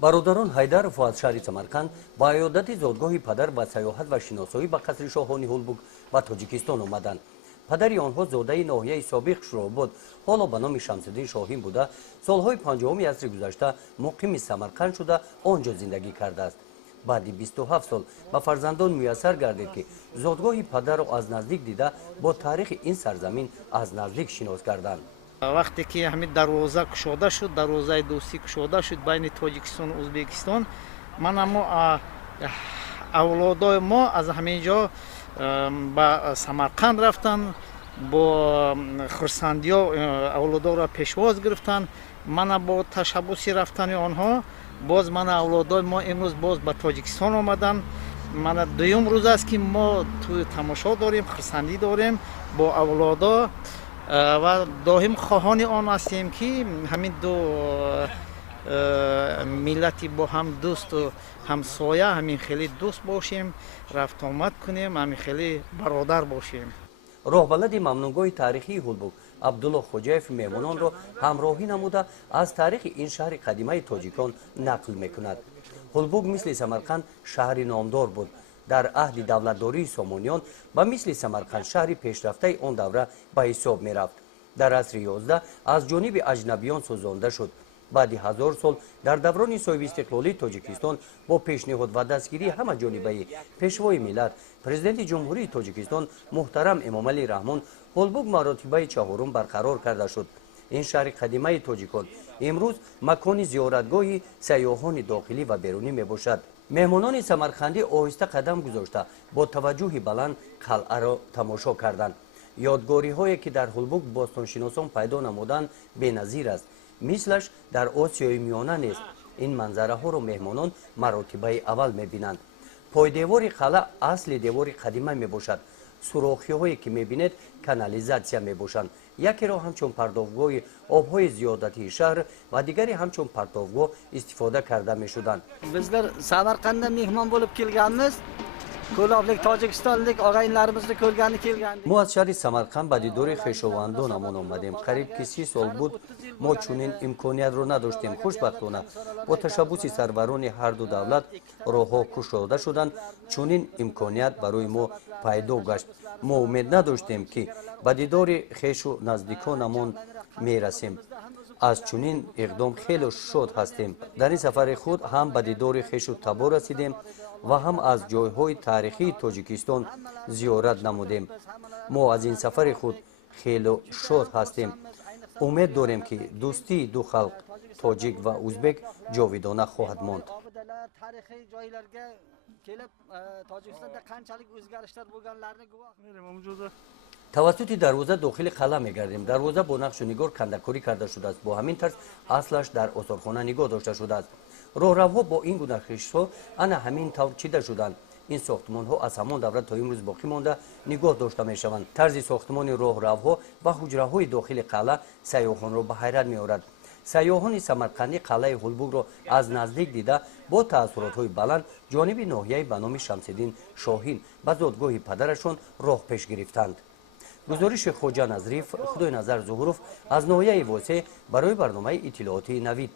бародарон Ҳайдаров аз шаҳри Самарқанд ба иёдати зодгоҳи падар ва саёҳат ва шиносоӣ ба қасри шоҳони Ҳулбуг ба Тоҷикистон омаданд. падари онҳо зодаи ноҳияи собиқ Шуробод, ҳоло ба номи Шамсиддин Шоҳин буда, солҳои 50-уми асри гузашта муқими Самарқанд шуда он ҷо зиндагӣ кардааст. баъди 27 сол ба фарзандон муяссар гардид ки зодгоҳи падарро аз наздик дида, бо таърихи ин сарзамин аз наздик шинос гарданд. вақте ки ҳамин дарвоза кушода шуд, дарвозаи дӯстӣ кушода шуд байни Тоҷикистону Ӯзбекистон, манамо авлодои мо аз ҳамин ҷо ба Самарқанд рафтанд, бо хурсандиё авлодоро пешвоз гирифтанд. мана бо ташаббуси рафтани онҳо боз мана авлодои мо имрӯз боз ба Тоҷикистон омаданд. мана дуюм рӯз аст ки мо тӯи тамошо дорем, хурсандӣ дорем бо авлодо ва доим хоҳони он ҳастем ки ҳамин ду миллати бо ҳам дӯсту ҳамсоя ҳамин хеле дӯст бошем, рафтомад кунем, ҳамин хеле бародар бошем. роҳбалади мамнунгоҳи таърихии Ҳулбуг Абдулло Хоҷаев меҳмононро ҳамроҳӣ намуда аз таърихи ин шаҳри қадимаи тоҷикон нақл мекунад. Ҳулбуг мисли Самарқанд шаҳри номдор буд. дар аҳди давлатдории Сомониён ба мисли Самарқанд шаҳри пешрафтаи он давра ба ҳисоб мерафт. дар асри 11 аз ҷониби аҷнабиён сӯзонда шуд. баъди 1000 сол дар даврони соҳиби истиқлолии Тоҷикистон бо пешниҳод ва дастгирии ҳамаҷонибаи пешвои миллат президенти ҷумҳурии Тоҷикистон муҳтарам Эмомалӣ Раҳмон Ҳулбуг маротибаи чаҳорум барқарор карда шуд. ин шаҳри қадимаи тоҷикон имрӯз макони зиёратгоҳи сайёҳони дохилӣ ва берунӣ мебошад. меҳмонони самарқандӣ оҳиста қадам гузошта бо таваҷҷӯҳи баланд қалъаро тамошо карданд. ёдгориҳое ки дар Ҳулбуг бостоншиносон пайдо намуданд беназир аст. мислаш дар Осиёи миёна нест. ин манзараҳоро меҳмонон маротибаи аввал мебинанд. пойдевори қалъа асли девори қадима мебошад. сурохиҳое ки мебинед канализатсия мебошанд. якеро ҳамчун пардовгоҳи обҳои зиёдатии шаҳр ва дигаре ҳамчун партовгоҳ истифода карда мешуданд. Bizlar Samarqandda mehmon bo'lib kelganmiz. Ko'loblik tojikistonlik og'aynilarimizni ko'rgani kelgandik. мо аз шаҳри Самарқанд ба дидори хешовандонамон омадем. қариб ки 30 сол буд мо чунин имкониятро надоштем. хушбахтона бо ташаббуси сарварони ҳарду давлат роҳҳо кушода шуданд. чунин имконият барои мо пайдо гашт. мо умед надоштем ки ба дидори хешу наздиконамон мерасем. аз чунин иқдом хеле шод ҳастем. дар ин сафари худ ҳам ба дидори хешу табо расидем ва ҳам аз ҷойҳои таърихии Тоҷикистон зиёрат намудем. мо аз ин сафари худ хеле шод ҳастем. умед дорем ки дӯстии ду халқ тоҷик ва ӯзбек ҷовидона хоҳад монд. Tarixiy joylarga kelib Tojikistonda qanchalik o'zgarishlar bo'lganlarini guvoh. тавассути дарвоза дохили қалъа мегардем. дарвоза бо нақшу нигор кандакорӣ карда шудааст. бо ҳамин тарз аслаш дар осорхона нигоҳ дошта шудааст. роҳравҳо бо ин гуна хишҳо ана ҳамин тавр чида шуданд. ин сохтмонҳо аз ҳамон давра то имрӯз боқӣ монда нигоҳ дошта мешаванд. тарзи сохтмони роҳравҳо ва ҳуҷраҳои дохили қалъа сайёҳонро ба ҳайрат меорад. сайёҳони самарқандӣ қалъаи Ҳулбугро аз наздик дида бо таассуротҳои баланд ҷониби ноҳияи ба номи Шамсиддин Шоҳин ба зодгоҳи падарашон роҳ пеш гирифтанд. гузориши Хоҷа Назриф, Худойназар Зуҳуров аз ноҳияи Восеъ барои барномаи иттилоотии Навид.